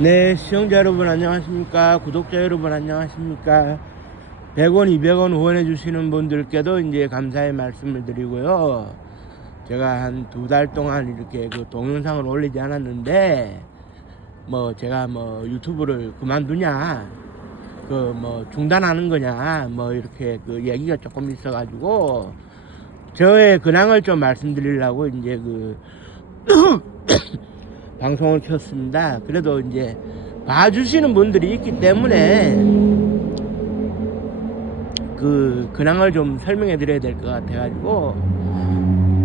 네, 시청자 여러분 안녕하십니까? 구독자 여러분 안녕하십니까? 100원, 200원 후원해 주시는 분들께도 이제 감사의 말씀을 드리고요. 제가 한 2달 동안 이렇게 그 동영상을 올리지 않았는데, 제가 유튜브를 그만두냐, 중단하는 거냐, 이렇게 그 얘기가 조금 있어가지고, 저의 근황을 좀 말씀드리려고 이제 방송을 켰습니다. 그래도 이제 봐주시는 분들이 있기 때문에 그 근황을 좀 설명해 드려야 될 것 같아 가지고,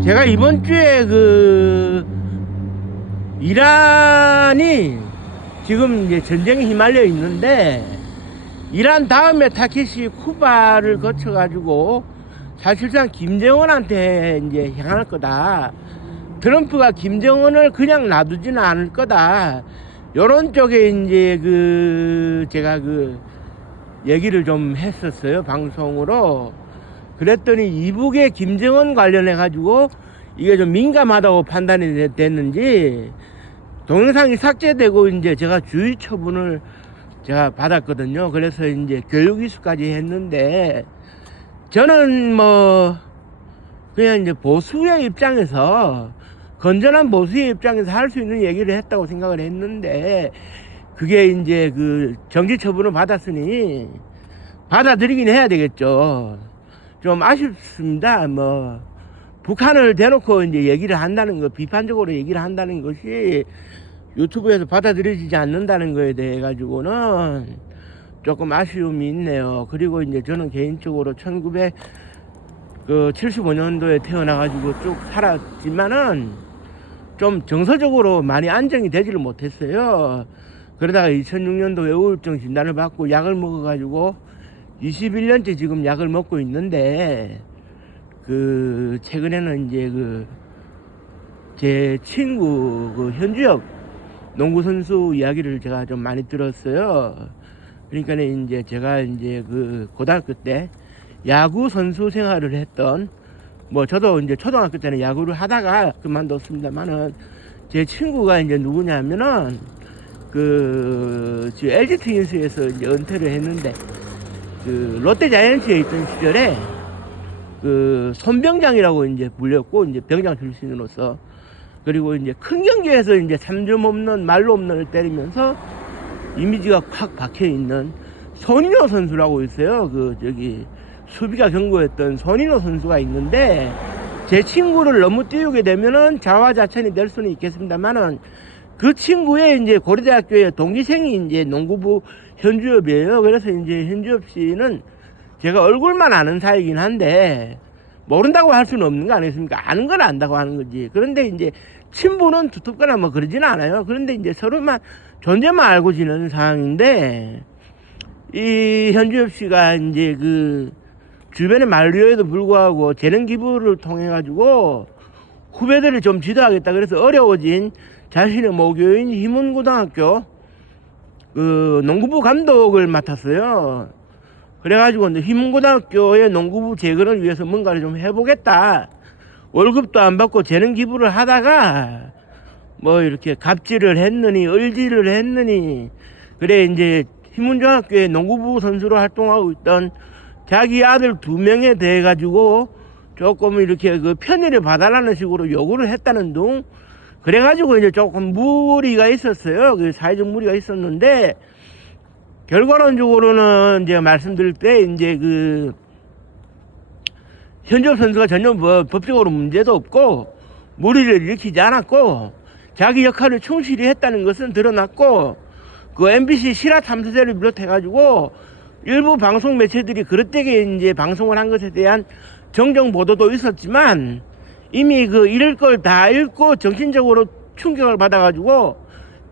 제가 이번 주에 이란이 지금 이제 전쟁에 휘말려 있는데, 이란 다음에 타케시 쿠바를 거쳐 가지고 사실상 김정은한테 이제 향할 거다. 트럼프가 김정은을 그냥 놔두지는 않을 거다. 요런 쪽에 이제 제가 얘기를 좀 했었어요, 방송으로. 그랬더니 이북의 김정은 관련해 가지고 이게 좀 민감하다고 판단이 됐는지 동영상이 삭제되고 이제 제가 주의 처분을 제가 받았거든요. 그래서 이제 교육 이수까지 했는데, 저는 그냥 이제 보수의 입장에서, 건전한 보수의 입장에서 할 수 있는 얘기를 했다고 생각을 했는데, 그게 이제 정지 처분을 받았으니 받아들이긴 해야 되겠죠. 좀 아쉽습니다. 북한을 대놓고 이제 얘기를 한다는 거, 비판적으로 얘기를 한다는 것이 유튜브에서 받아들여지지 않는다는 거에 대해 가지고는 조금 아쉬움이 있네요. 그리고 이제 저는 개인적으로 1975년도에 태어나가지고 쭉 살았지만은 좀 정서적으로 많이 안정이 되지를 못했어요. 그러다가 2006년도에 우울증 진단을 받고 약을 먹어가지고 21년째 지금 약을 먹고 있는데, 최근에는 이제 제 친구 현주엽 농구선수 이야기를 제가 좀 많이 들었어요. 그러니까 이제 제가 이제 고등학교 때 야구 선수 생활을 했던, 저도 이제 초등학교 때는 야구를 하다가 그만뒀습니다만은, 제 친구가 이제 누구냐면은 지금 LG 트윈스에서 이제 은퇴를 했는데, 롯데 자이언츠에 있던 시절에 손병장이라고 이제 불렸고, 이제 병장 출신으로서, 그리고 이제 큰 경기에서 이제 3점 홈런, 말로 홈런을 때리면서 이미지가 확 박혀 있는 손인호 선수라고 있어요. 수비가 견고했던 손인호 선수가 있는데, 제 친구를 너무 띄우게 되면은 자화자찬이 될 수는 있겠습니다만은, 그 친구의 이제 고려대학교의 동기생이 이제 농구부 현주엽이에요. 그래서 이제 현주엽 씨는 제가 얼굴만 아는 사이긴 한데, 모른다고 할 수는 없는 거 아니겠습니까? 아는 건 안다고 하는 거지. 그런데 이제 친분은 두텁거나 그러지는 않아요. 그런데 이제 서로만 존재만 알고 지내는 상황인데, 이 현주엽 씨가 이제 주변의 만류에도 불구하고 재능 기부를 통해 가지고 후배들을 좀 지도하겠다 그래서 어려워진 자신의 모교인 희문고등학교 농구부 감독을 맡았어요. 그래가지고 희문고등학교의 농구부 재건을 위해서 뭔가를 좀 해보겠다. 월급도 안 받고 재능 기부를 하다가 이렇게 갑질을 했느니 을지를 했느니, 그래 이제 희문중학교의 농구부 선수로 활동하고 있던 자기 아들 2명에 대해 가지고 조금 이렇게 편의를 봐달라는 식으로 요구를 했다는 둥, 그래가지고 이제 조금 무리가 있었어요. 사회적 무리가 있었는데, 결과론적으로는 이제 말씀드릴 때 이제 현주엽 선수가 전혀 법적으로 문제도 없고 무리를 일으키지 않았고 자기 역할을 충실히 했다는 것은 드러났고, MBC 실화 탐사제를 비롯해가지고 일부 방송 매체들이 그릇되게 이제 방송을 한 것에 대한 정정 보도도 있었지만, 이미 읽을 걸 다 읽고 정신적으로 충격을 받아가지고,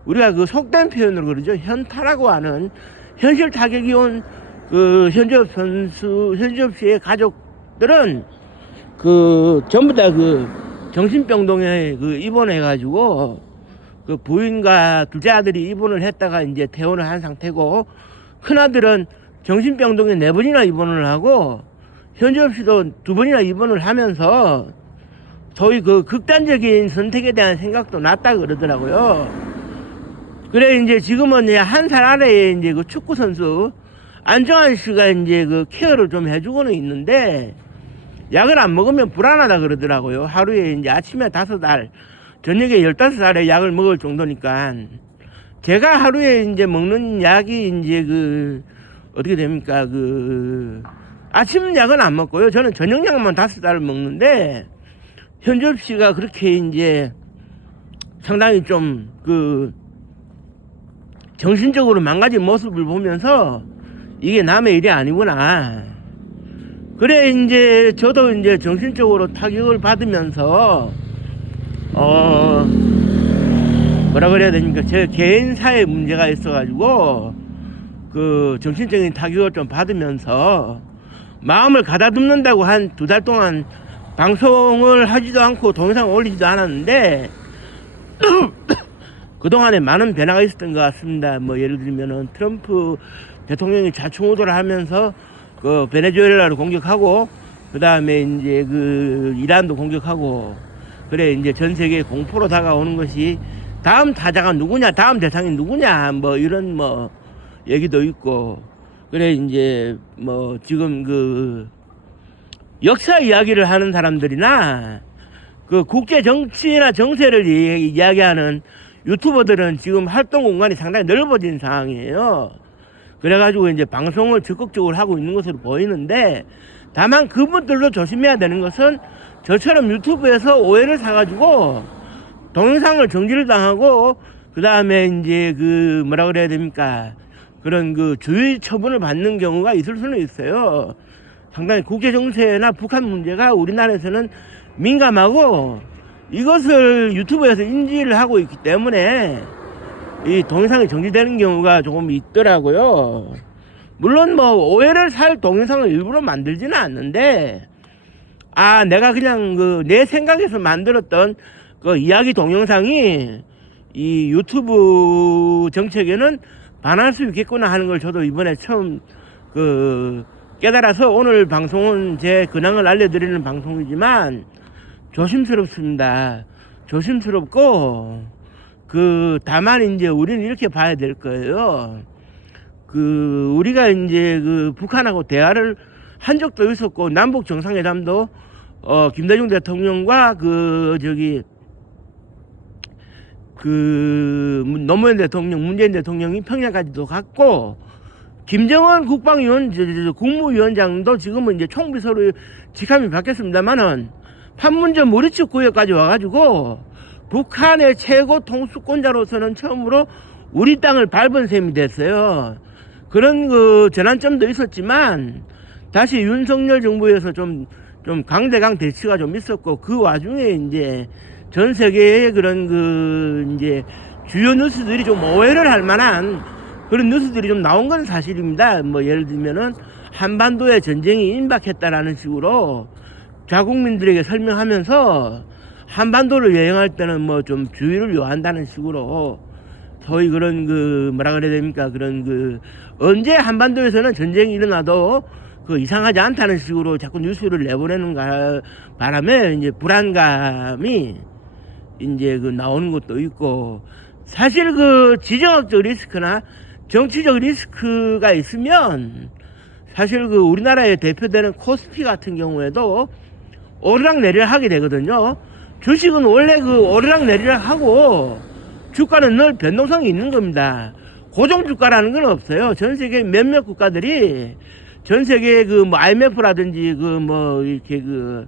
우리가 속된 표현으로 그러죠. 현타라고 하는 현실 타격이 온 현주엽 씨의 가족들은 전부 다 정신병동에 입원해가지고, 부인과 둘째 아들이 입원을 했다가 이제 퇴원을 한 상태고, 큰아들은 정신병동에 4번이나 입원을 하고, 현주엽 씨도 2번이나 입원을 하면서 소위 극단적인 선택에 대한 생각도 났다 그러더라고요. 그래 이제 지금은 이제 한 살 아래에 이제 그 축구 선수 안정환 씨가 이제 그 케어를 좀 해주고는 있는데 약을 안 먹으면 불안하다 그러더라고요. 하루에 이제 아침에 5알, 저녁에 15알의 약을 먹을 정도니까. 제가 하루에 이제 먹는 약이 이제 그 어떻게 됩니까? 그 아침 약은 안 먹고요. 저는 저녁 약만 5알 먹는데 현주엽 씨가 그렇게 이제 상당히 좀 그 정신적으로 망가진 모습을 보면서 이게 남의 일이 아니구나. 그래 이제 저도 이제 정신적으로 타격을 받으면서 뭐라 그래야 됩니까? 제 개인사에 문제가 있어가지고 그 정신적인 타격을 좀 받으면서 마음을 가다듬는다고 한 2달 동안 방송을 하지도 않고 동영상 올리지도 않았는데 그동안에 많은 변화가 있었던 것 같습니다. 뭐 예를 들면은 트럼프 대통령이 좌충우돌을 하면서 그 베네수엘라를 공격하고 그 다음에 이제 그 이란도 공격하고 그래 이제 전 세계에 공포로 다가오는 것이 다음 타자가 누구냐, 다음 대상이 누구냐, 뭐 이런 뭐 얘기도 있고 그래 이제 뭐 지금 그 역사 이야기를 하는 사람들이나 그 국제 정치나 정세를 이야기하는 유튜버들은 지금 활동 공간이 상당히 넓어진 상황이에요. 그래가지고 이제 방송을 적극적으로 하고 있는 것으로 보이는데 다만 그분들도 조심해야 되는 것은 저처럼 유튜브에서 오해를 사가지고 동영상을 정지를 당하고 그 다음에 이제 그 뭐라 그래야 됩니까? 그런 그 주의 처분을 받는 경우가 있을 수는 있어요. 상당히 국제 정세나 북한 문제가 우리나라에서는 민감하고 이것을 유튜브에서 인지를 하고 있기 때문에 이 동영상이 정지되는 경우가 조금 있더라고요. 물론 뭐 오해를 살 동영상을 일부러 만들지는 않는데 내가 그냥 그 내 생각에서 만들었던 그 이야기 동영상이 이 유튜브 정책에는 반할 수 있겠구나 하는 걸 저도 이번에 처음 그 깨달아서 오늘 방송은 제 근황을 알려드리는 방송이지만 조심스럽습니다. 조심스럽고 그 다만 이제 우리는 이렇게 봐야 될 거예요. 그 우리가 이제 그 북한하고 대화를 한 적도 있었고 남북 정상회담도 김대중 대통령과 그 노무현 대통령, 문재인 대통령이 평양까지도 갔고 김정은 국무위원장도 지금은 이제 총비서로 직함이 바뀌었습니다만은 판문점 모리츠 구역까지 와가지고 북한의 최고 통수권자로서는 처음으로 우리 땅을 밟은 셈이 됐어요. 그런 그 전환점도 있었지만 다시 윤석열 정부에서 좀 강대강 대치가 좀 있었고 그 와중에 이제 전 세계의 그런 그 이제 주요 뉴스들이 좀 오해를 할 만한 그런 뉴스들이 좀 나온 건 사실입니다. 뭐 예를 들면은 한반도에 전쟁이 임박했다라는 식으로 자국민들에게 설명하면서 한반도를 여행할 때는 뭐 좀 주의를 요한다는 식으로 소위 그런 그 뭐라 그래야 됩니까? 그런 그 언제 한반도에서는 전쟁이 일어나도 그 이상하지 않다는 식으로 자꾸 뉴스를 내보내는 바람에 이제 불안감이 이제 그 나오는 것도 있고 사실 그 지정학적 리스크나 정치적 리스크가 있으면 사실 그 우리나라에 대표되는 코스피 같은 경우에도 오르락내리락 하게 되거든요. 주식은 원래 그 오르락내리락 하고 주가는 늘 변동성이 있는 겁니다. 고정 주가라는 건 없어요. 전 세계 몇몇 국가들이 전 세계 그 뭐 IMF라든지 그 뭐 이렇게 그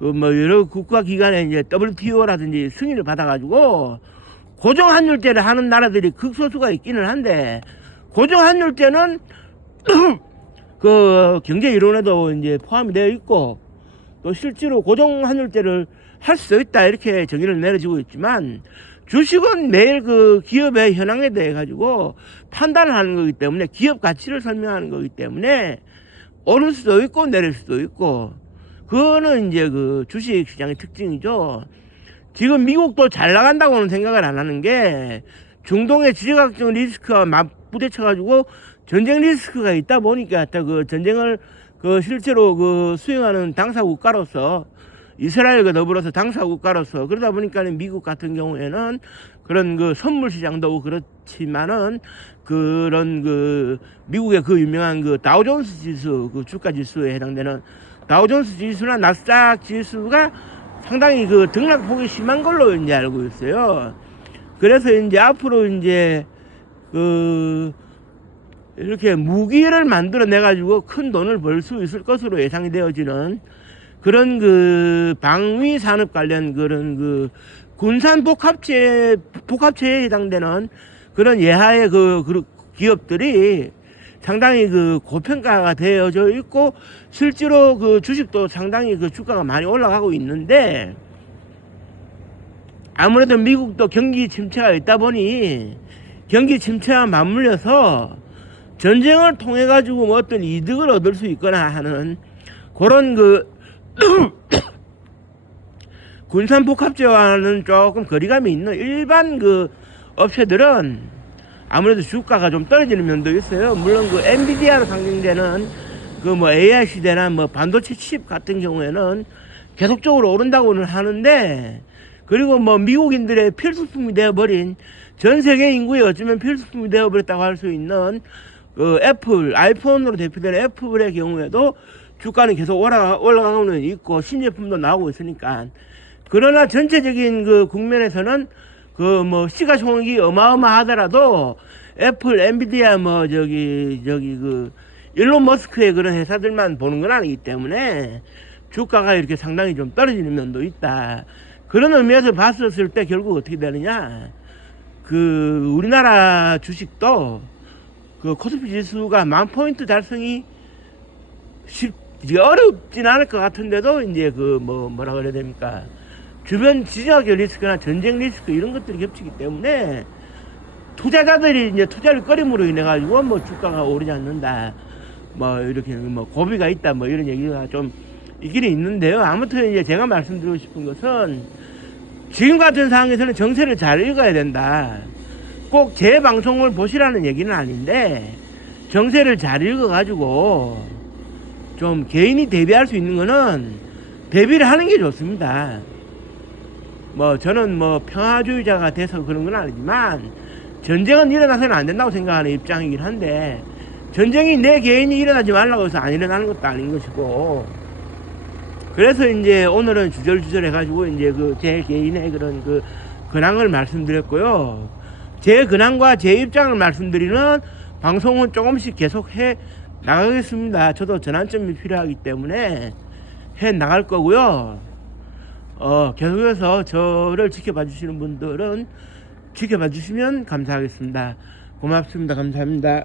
뭐 여러 국가 기관에 이제 WTO라든지 승인을 받아가지고 고정 환율제를 하는 나라들이 극소수가 있기는 한데 고정 환율제는 그 경제 이론에도 이제 포함이 되어 있고 또 실제로 고정 환율제를 할 수 있다 이렇게 정의를 내려지고 있지만 주식은 매일 그 기업의 현황에 대해 가지고 판단을 하는 거기 때문에 기업 가치를 설명하는 거기 때문에 오를 수도 있고 내릴 수도 있고 그거는 이제 그 주식 시장의 특징이죠. 지금 미국도 잘 나간다고는 생각을 안 하는 게 중동의 지정학적 리스크와 맞부딪혀 가지고 전쟁 리스크가 있다 보니까 그 전쟁을 그 실제로 그 수행하는 당사 국가로서 이스라엘과 더불어서 당사 국가로서 그러다 보니까 미국 같은 경우에는 그런 그 선물 시장도 그렇지만은 그런 그 미국의 그 유명한 그 다우존스 지수, 그 주가 지수에 해당되는 다우존스 지수나 나스닥 지수가 상당히 그 등락폭이 심한 걸로 이제 알고 있어요. 그래서 이제 앞으로 이제 그 이렇게 무기를 만들어내 가지고 큰 돈을 벌 수 있을 것으로 예상이 되어지는 그런 그 방위 산업 관련 그런 그 군산 복합체에 해당되는 그런 예하의 그 기업들이 상당히 그 고평가가 되어져 있고, 실제로 그 주식도 상당히 그 주가가 많이 올라가고 있는데, 아무래도 미국도 경기 침체가 있다 보니 경기 침체와 맞물려서 전쟁을 통해 가지고 뭐 어떤 이득을 얻을 수 있거나 하는 그런 그 군산 복합체와는 조금 거리감이 있는 일반 그 업체들은 아무래도 주가가 좀 떨어지는 면도 있어요. 물론 그 엔비디아로 상징되는 그 뭐 AI 시대나 뭐 반도체 칩 같은 경우에는 계속적으로 오른다고는 하는데, 그리고 뭐 미국인들의 필수품이 되어버린, 전 세계 인구의 어쩌면 필수품이 되어버렸다고 할 수 있는 그 애플, 아이폰으로 대표되는 애플의 경우에도 주가는 계속 올라가고는 있고 신제품도 나오고 있으니까. 그러나 전체적인 그 국면에서는 그 뭐 시가총액이 어마어마하더라도 애플, 엔비디아 뭐 저기 그 일론 머스크의 그런 회사들만 보는 건 아니기 때문에 주가가 이렇게 상당히 좀 떨어지는 면도 있다. 그런 의미에서 봤었을 때 결국 어떻게 되느냐, 그 우리나라 주식도 그 코스피 지수가 10,000포인트 달성이 어렵진 않을 것 같은데도 이제 그 뭐라 그래야 됩니까, 주변 지정학적 리스크나 전쟁 리스크 이런 것들이 겹치기 때문에 투자자들이 이제 투자를 꺼림으로 인해 가지고 뭐 주가가 오르지 않는다, 뭐 이렇게 뭐 고비가 있다, 뭐 이런 얘기가 좀 있기는 있는데요. 아무튼 이제 제가 말씀드리고 싶은 것은 지금 같은 상황에서는 정세를 잘 읽어야 된다. 꼭 제 방송을 보시라는 얘기는 아닌데, 정세를 잘 읽어 가지고 좀 개인이 대비할 수 있는 거는 대비를 하는 게 좋습니다. 뭐 저는 뭐 평화주의자가 돼서 그런 건 아니지만 전쟁은 일어나서는 안 된다고 생각하는 입장이긴 한데, 전쟁이 내 개인이 일어나지 말라고 해서 안 일어나는 것도 아닌 것이고, 그래서 이제 오늘은 주절주절 해가지고 이제 그 제 개인의 그런 그 근황을 말씀드렸고요. 제 근황과 제 입장을 말씀드리는 방송은 조금씩 계속 해 나가겠습니다. 저도 전환점이 필요하기 때문에 해 나갈 거고요. 계속해서 저를 지켜봐 주시는 분들은 지켜봐 주시면 감사하겠습니다. 고맙습니다. 감사합니다.